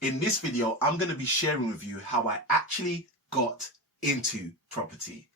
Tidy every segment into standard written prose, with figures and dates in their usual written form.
In this video, I'm going to be sharing with you how I actually got into property.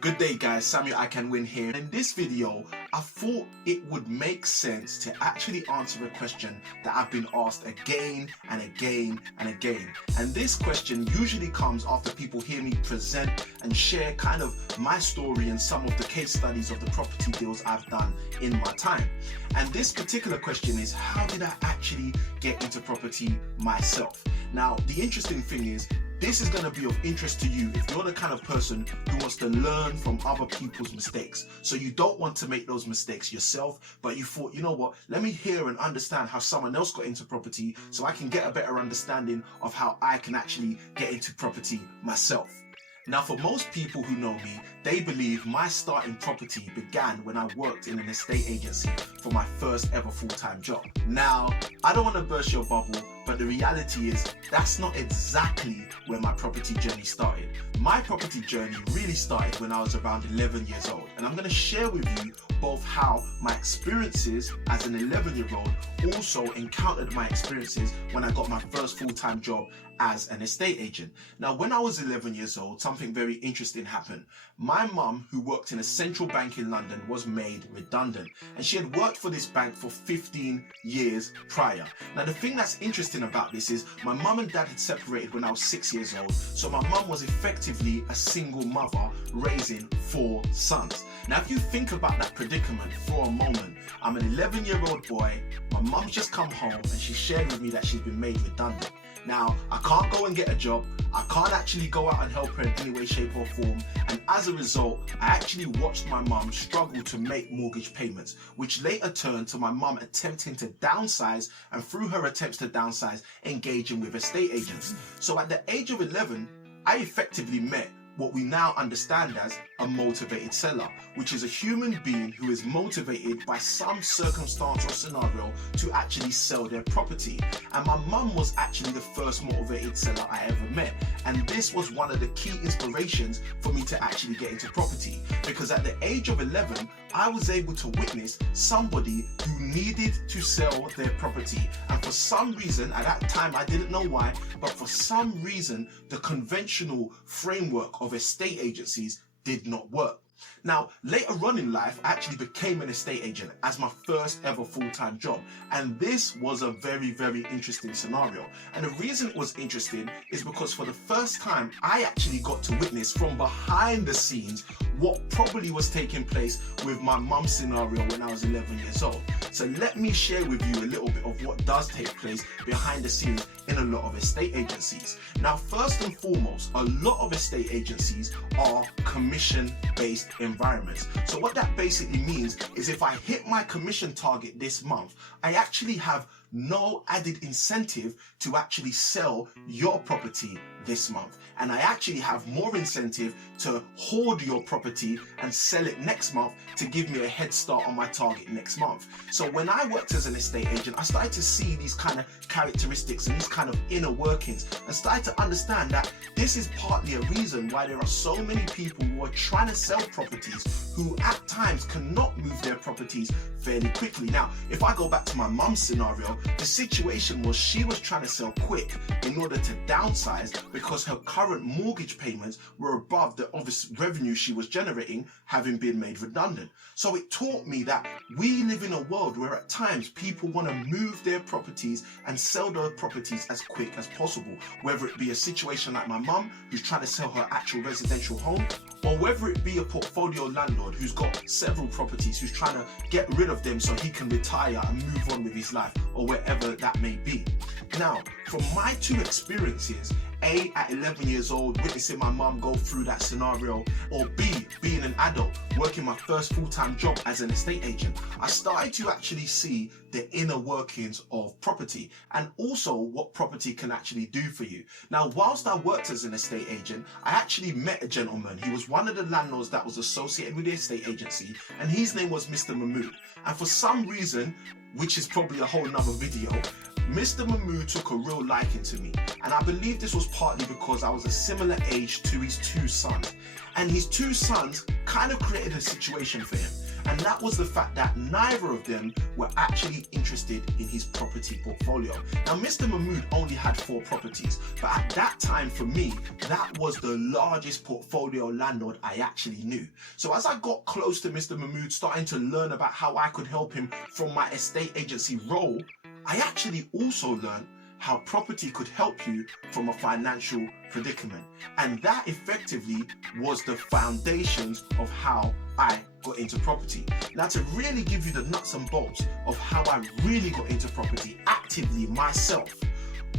Good day guys, Samuel I Can Win here. In this video, I thought it would make sense to actually answer a question that I've been asked again and again and again. And this question usually comes after people hear me present and share kind of my story and some of the case studies of the property deals I've done in my time. And this particular question is, how did I actually get into property myself? Now, the interesting thing is, this is going to be of interest to you if you're the kind of person who wants to learn from other people's mistakes. So you don't want to make those mistakes yourself, but you thought, you know what, let me hear and understand how someone else got into property so I can get a better understanding of how I can actually get into property myself. Now, for most people who know me, they believe my start in property began when I worked in an estate agency for my first ever full-time job. Now, I don't want to burst your bubble, but the reality is that's not exactly where my property journey started. My property journey really started when I was around 11 years old, and I'm going to share with you both how my experiences as an 11-year-old also encountered my experiences when I got my first full-time job as an estate agent. Now, when I was 11 years old, something very interesting happened. My mum, who worked in a central bank in London, was made redundant, and she had worked for this bank for 15 years prior. Now, the thing that's interesting about this is my mum and dad had separated when I was 6 years old, so my mum was effectively a single mother raising 4 sons. Now, if you think about that predicament for a moment, I'm an 11-year-old boy, my mum's just come home and she shared with me that she's been made redundant. Now, I can't go and get a job, I can't actually go out and help her in any way, shape or form, and as a result, I actually watched my mum struggle to make mortgage payments, which later turned to my mum attempting to downsize, and through her attempts to downsize, engaging with estate agents. So at the age of 11, I effectively met what we now understand as a motivated seller, which is a human being who is motivated by some circumstance or scenario to actually sell their property. And my mum was actually the first motivated seller I ever met. And this was one of the key inspirations for me to actually get into property, because at the age of 11, I was able to witness somebody who needed to sell their property. And for some reason, at that time, I didn't know why, but for some reason, the conventional framework of estate agencies did not work. Now, later on in life, I actually became an estate agent as my first ever full-time job. And this was a very, very interesting scenario. And the reason it was interesting is because for the first time, I actually got to witness from behind the scenes what probably was taking place with my mum's scenario when I was 11 years old. So let me share with you a little bit of what does take place behind the scenes in a lot of estate agencies. Now, first and foremost, a lot of estate agencies are commission-based environments. So what that basically means is if I hit my commission target this month, I actually have no added incentive to actually sell your property this month. And I actually have more incentive to hoard your property and sell it next month to give me a head start on my target next month. So when I worked as an estate agent, I started to see these kind of characteristics and these kind of inner workings, and started to understand that this is partly a reason why there are so many people who are trying to sell properties who at times cannot move their properties fairly quickly. Now, if I go back to my mum's scenario, the situation was she was trying to sell quick in order to downsize because her current mortgage payments were above the obvious revenue she was generating, having been made redundant. So it taught me that we live in a world where at times people want to move their properties and sell their properties as quick as possible, whether it be a situation like my mum who's trying to sell her actual residential home, or whether it be a portfolio landlord who's got several properties who's trying to get rid of them so he can retire and move on with his life, or wherever that may be. Now, from my two experiences, A, at 11 years old, witnessing my mum go through that scenario, or B, being an adult, working my first full-time job as an estate agent, I started to actually see the inner workings of property and also what property can actually do for you. Now, whilst I worked as an estate agent, I actually met a gentleman. He was one of the landlords that was associated with the estate agency, and his name was Mr. Mahmood. And for some reason, which is probably a whole nother video, Mr. Mahmood took a real liking to me, and I believe this was partly because I was a similar age to his two sons, and his two sons kind of created a situation for him, and that was the fact that neither of them were actually interested in his property portfolio. Now, Mr. Mahmood only had 4 properties, but at that time for me, that was the largest portfolio landlord I actually knew. So as I got close to Mr. Mahmood, starting to learn about how I could help him from my estate agency role, I actually also learned how property could help you from a financial predicament. And that effectively was the foundations of how I got into property. Now, to really give you the nuts and bolts of how I really got into property actively myself,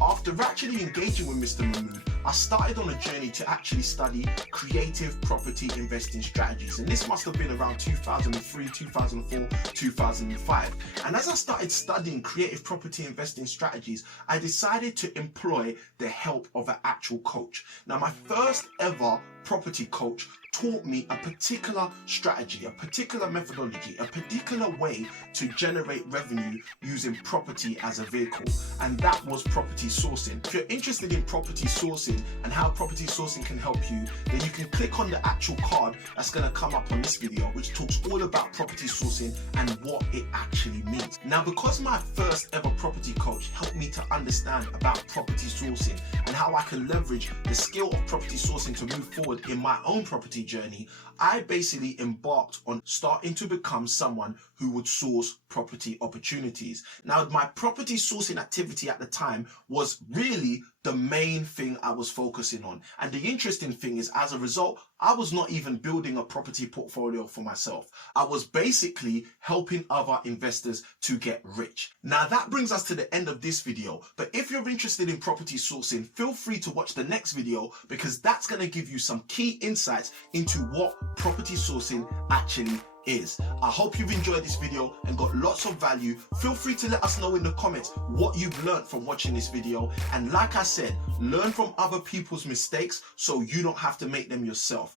after actually engaging with Mr. Mahmood, I started on a journey to actually study creative property investing strategies. And this must have been around 2003, 2004, 2005. And as I started studying creative property investing strategies, I decided to employ the help of an actual coach. Now, my first ever property coach taught me a particular strategy, a particular methodology, a particular way to generate revenue using property as a vehicle, and that was property sourcing. If you're interested in property sourcing and how property sourcing can help you, then you can click on the actual card that's going to come up on this video, which talks all about property sourcing and what it actually means. Now, because my first ever property coach helped me to understand about property sourcing and how I can leverage the skill of property sourcing to move forward in my own property journey, I basically embarked on starting to become someone who would source property opportunities. Now, my property sourcing activity at the time was really the main thing I was focusing on. And the interesting thing is, as a result, I was not even building a property portfolio for myself. I was basically helping other investors to get rich. Now, that brings us to the end of this video. But if you're interested in property sourcing, feel free to watch the next video, because that's going to give you some key insights into what property sourcing actually is. I hope you've enjoyed this video and got lots of value. Feel free to let us know in the comments what you've learned from watching this video. And like I said, learn from other people's mistakes so you don't have to make them yourself.